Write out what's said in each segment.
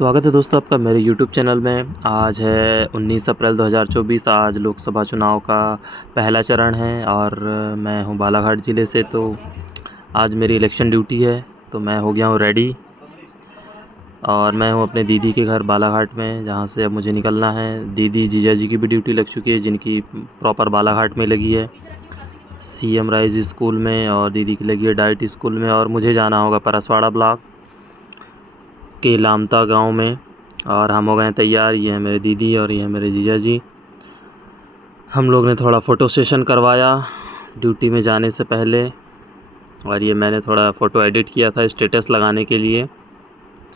स्वागत है दोस्तों आपका मेरे YouTube चैनल में। आज है 19 अप्रैल 2024। आज लोकसभा चुनाव का पहला चरण है और मैं हूं बालाघाट ज़िले से। तो आज मेरी इलेक्शन ड्यूटी है, तो मैं हो गया हूं रेडी और मैं हूं अपने दीदी के घर बालाघाट में, जहां से अब मुझे निकलना है। दीदी जीजा जी की भी ड्यूटी लग चुकी है, जिनकी प्रॉपर बालाघाट में लगी है CM राइज स्कूल में, और दीदी की लगी है डाइट स्कूल में। और मुझे जाना होगा परसवाड़ा ब्लॉक के लामता गांव में। और हम हो गए हैं तैयार। ये है मेरे दीदी और ये है मेरे जीजा जी। हम लोग ने थोड़ा फ़ोटो सेशन करवाया ड्यूटी में जाने से पहले, और ये मैंने थोड़ा फ़ोटो एडिट किया था स्टेटस लगाने के लिए।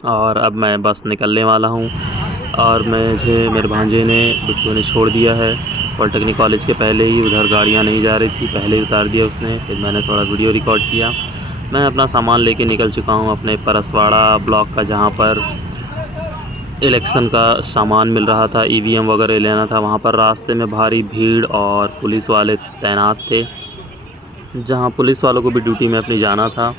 और अब मैं बस निकलने वाला हूँ, और मुझे मेरे भांजे ने बिट्टू ने छोड़ दिया है पॉलिटेक्निक कॉलेज के पहले ही। उधर गाड़ियाँ नहीं जा रही थी, पहले ही उतार दिया उसने। फिर मैंने थोड़ा वीडियो रिकॉर्ड किया। मैं अपना सामान लेके निकल चुका हूँ अपने परसवाड़ा ब्लॉक का, जहाँ पर इलेक्शन का सामान मिल रहा था, EVM वगैरह लेना था। वहाँ पर रास्ते में भारी भीड़ और पुलिस वाले तैनात थे, जहाँ पुलिस वालों को भी ड्यूटी में अपनी जाना था।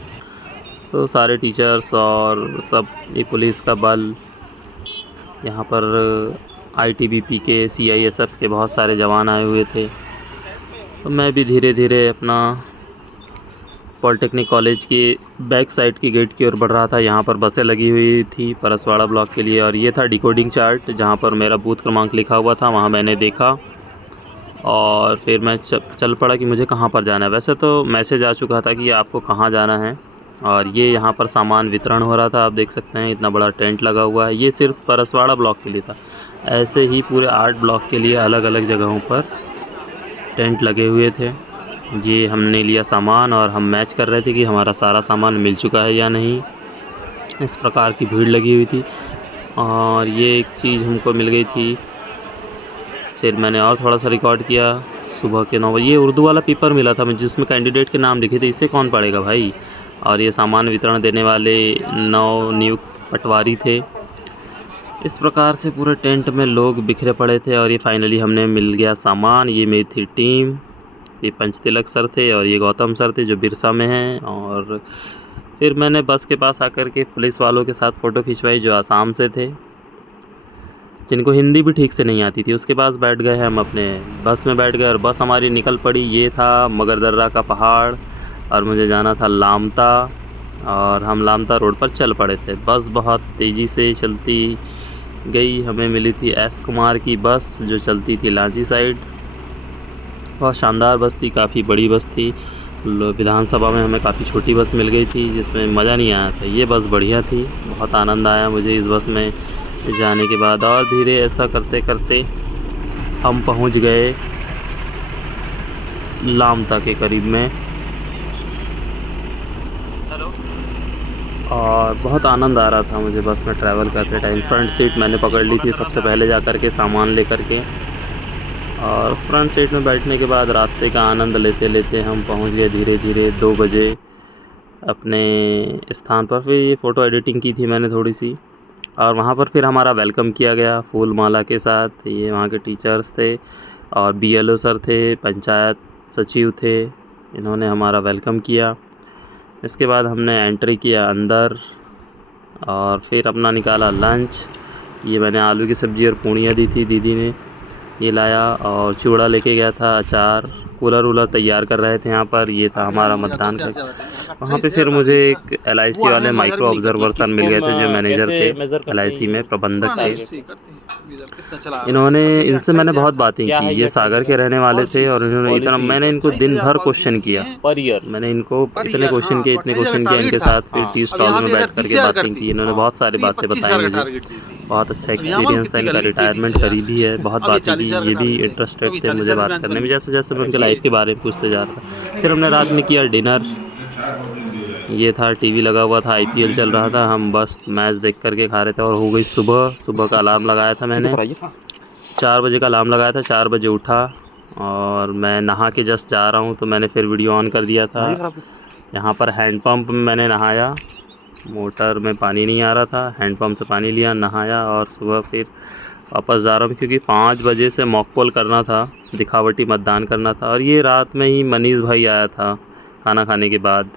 तो सारे टीचर्स और सब ये पुलिस का बल, यहाँ पर ITBP के CISF के बहुत सारे जवान आए हुए थे। तो मैं भी धीरे धीरे अपना पॉलिटेक्निक कॉलेज की बैक साइड की गेट की ओर बढ़ रहा था। यहाँ पर बसें लगी हुई थी परसवाड़ा ब्लॉक के लिए, और ये था डिकोडिंग चार्ट जहाँ पर मेरा बूथ क्रमांक लिखा हुआ था। वहाँ मैंने देखा और फिर मैं चल पड़ा कि मुझे कहाँ पर जाना है। वैसे तो मैसेज आ चुका था कि आपको कहाँ जाना है, और ये यहाँ पर सामान वितरण हो रहा था। आप देख सकते हैं इतना बड़ा टेंट लगा हुआ है। ये सिर्फ परसवाड़ा ब्लॉक के लिए था, ऐसे ही पूरे 8 ब्लॉक के लिए अलग अलग जगहों पर टेंट लगे हुए थे। ये हमने लिया सामान और हम मैच कर रहे थे कि हमारा सारा सामान मिल चुका है या नहीं। इस प्रकार की भीड़ लगी हुई थी, और ये एक चीज़ हमको मिल गई थी। फिर मैंने और थोड़ा सा रिकॉर्ड किया। सुबह के 9 बजे ये उर्दू वाला पेपर मिला था मैं, जिसमें कैंडिडेट के नाम लिखे थे। इससे कौन पढ़ेगा भाई। और ये सामान वितरण देने वाले 9 नियुक्त पटवारी थे। इस प्रकार से पूरे टेंट में लोग बिखरे पड़े थे, और ये फाइनली हमने मिल गया सामान। ये मेरी थी टीम। ये पंचतिलक सर थे और ये गौतम सर थे जो बिरसा में हैं। और फिर मैंने बस के पास आकर के पुलिस वालों के साथ फ़ोटो खिंचवाई, जो आसाम से थे, जिनको हिंदी भी ठीक से नहीं आती थी। उसके पास बैठ गए हम अपने बस में बैठ गए, और बस हमारी निकल पड़ी। ये था मगरदर्रा का पहाड़, और मुझे जाना था लामता, और हम लामता रोड पर चल पड़े थे। बस बहुत तेज़ी से चलती गई। हमें मिली थी S कुमार की बस, जो चलती थी लांची साइड। बहुत शानदार बस थी, काफ़ी बड़ी बस थी। विधानसभा में हमें काफ़ी छोटी बस मिल गई थी, जिसमें मज़ा नहीं आया था। ये बस बढ़िया थी, बहुत आनंद आया मुझे इस बस में जाने के बाद। और धीरे ऐसा करते करते हम पहुंच गए लामता के करीब में, और बहुत आनंद आ रहा था मुझे बस में ट्रैवल करते टाइम। फ्रंट सीट मैंने पकड़ ली थी सबसे पहले जा कर के, सामान लेकर के। और उस फ्रंट सीट में बैठने के बाद रास्ते का आनंद लेते लेते हम पहुंच गए धीरे धीरे 2 बजे अपने स्थान पर। फिर ये फ़ोटो एडिटिंग की थी मैंने थोड़ी सी, और वहाँ पर फिर हमारा वेलकम किया गया फूल माला के साथ। ये वहाँ के टीचर्स थे और BLO सर थे, पंचायत सचिव थे, इन्होंने हमारा वेलकम किया। इसके बाद हमने एंट्री किया अंदर, और फिर अपना निकाला लंच। ये मैंने आलू की सब्ज़ी और पूड़ियाँ दी थी, दीदी ने ये लाया, और चूड़ा लेके गया था, अचार। कूलर वूलर तैयार कर रहे थे यहाँ पर। ये था हमारा मतदान का। वहाँ पे फिर मुझे एक LIC वाले माइक्रो ऑब्जर्वर सर मिल गए थे, जो मैनेजर थे LIC में, प्रबंधक थे। इनसे मैंने बहुत बातें की। ये सागर के रहने वाले थे, और इन्होंने मैंने इनको दिन भर क्वेश्चन किया। मैंने इनको इतने क्वेश्चन किए इनके साथ। फिर टी स्टॉल में बैठ करके बातें की। इन्होंने बहुत सारी बातें बताई मुझे। बहुत अच्छा एक्सपीरियंस था इनका, रिटायरमेंट करीब ही है। बहुत बातें की, ये भी इंटरेस्टेड थे मुझे बात करने में, जैसे जैसे मैं उनके लाइफ के बारे में पूछते जा रहा। फिर हमने रात में किया डिनर। ये था TV लगा हुआ था, IPL चल रहा था। हम बस मैच देख करके खा रहे थे। और हो गई सुबह का अलार्म लगाया था मैंने, 4 बजे का अलार्म लगाया था। 4 बजे उठा, और मैं नहा के जस्ट जा रहा हूँ तो मैंने फिर वीडियो ऑन कर दिया था। यहाँ पर हैंडपम्प में मैंने नहाया, मोटर में पानी नहीं आ रहा था, हैंडपम्प से पानी लिया, नहाया, और सुबह फिर वापस जा रहा हूँ, क्योंकि 5 बजे से मॉक पोल करना था, दिखावटी मतदान करना था। और ये रात में ही मनीष भाई आया था खाना खाने के बाद।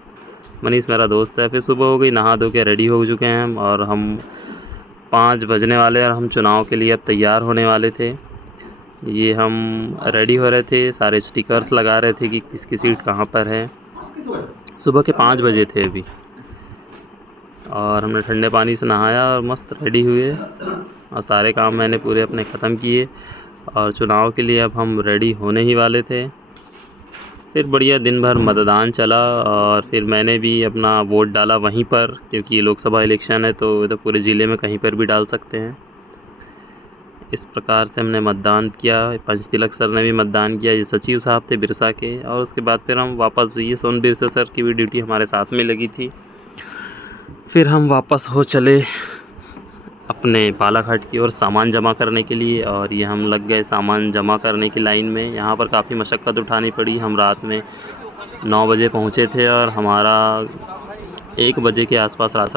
मनीष मेरा दोस्त है। फिर सुबह हो गई, नहा धो के रेडी हो चुके हैं हम, और हम 5 बजने वाले और हम चुनाव के लिए अब तैयार होने वाले थे। ये हम रेडी हो रहे थे, सारे स्टिकर्स लगा रहे थे कि किसकी सीट कहाँ पर है। सुबह के 5 बजे थे अभी, और हमने ठंडे पानी से नहाया और मस्त रेडी हुए और सारे काम मैंने पूरे अपने ख़त्म किए और चुनाव के लिए अब हम रेडी होने ही वाले थे। फिर बढ़िया दिन भर मतदान चला और फिर मैंने भी अपना वोट डाला वहीं पर, क्योंकि ये लोकसभा इलेक्शन है तो पूरे ज़िले में कहीं पर भी डाल सकते हैं। इस प्रकार से हमने मतदान किया। पंचतिलक सर ने भी मतदान किया, ये सचिव साहब थे बिरसा के। और उसके बाद फिर हम वापस, ये सोन बिरसा सर की भी ड्यूटी हमारे साथ में लगी थी। फिर हम वापस हो चले अपने बालाघाट की ओर सामान जमा करने के लिए, और ये हम लग गए सामान जमा करने की लाइन में। यहाँ पर काफ़ी मशक्क़त उठानी पड़ी। हम रात में 9 बजे पहुँचे थे और हमारा 1 बजे के आसपास रास्ता